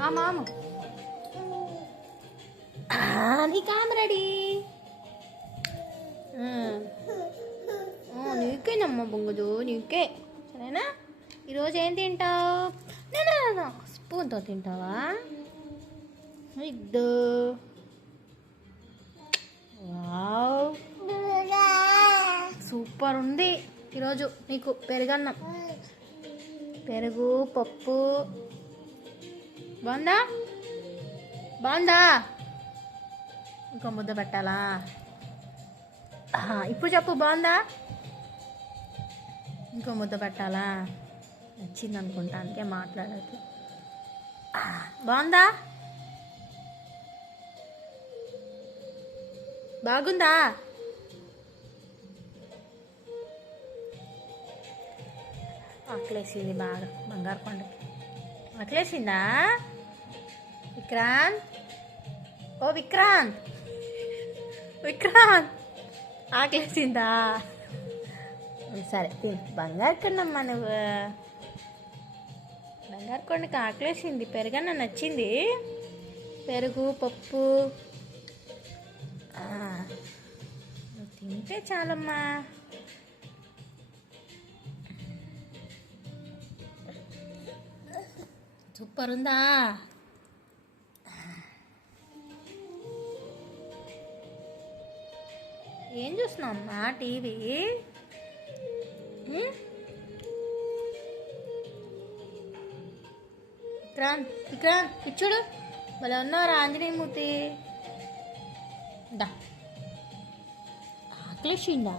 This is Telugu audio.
మాము నీ కామ్ రెడీ నీకేనమ్మా బొంగుదు నీకే సరేనా. ఈరోజు ఏం తింటావు? నేను స్పూన్తో తింటావా? ఇద్దు వావ్ సూపర్ ఉంది ఈరోజు నీకు పెరుగన్నం, పెరుగు పప్పు. బాగుందా? బాగుందా? ఇంకో ముద్ద పెట్టాలా? ఇప్పుడు చెప్పు బాగుందా? ఇంకో ముద్ద పెట్టాలా? నచ్చింది అనుకుంటా అందుకే మాట్లాడదు. బాగుందా? బాగుందా? ఆకలేసింది బాగా బంగారు కొండకి. ఆకలేసిందా విక్రాంత్? ఓ విక్రాంత్, విక్రాంత్ ఆకలేసిందా? సరే తిను బంగారు కొండమ్మా నువ్వు. బంగారు కొండకి ఆకలేసింది, పెరుగన్న నచ్చింది. పెరుగు పప్పు నువ్వు తింటే చాలమ్మా. సూపర్ ఉందా? ఏం చూస్తున్నావు అమ్మా టీవీ? విక్రాంత్ విక్రాంత్ ఇచ్చుడు మళ్ళీ ఉన్నారా ఆంజనేయమూర్తి? దా ఆకలేసిందా?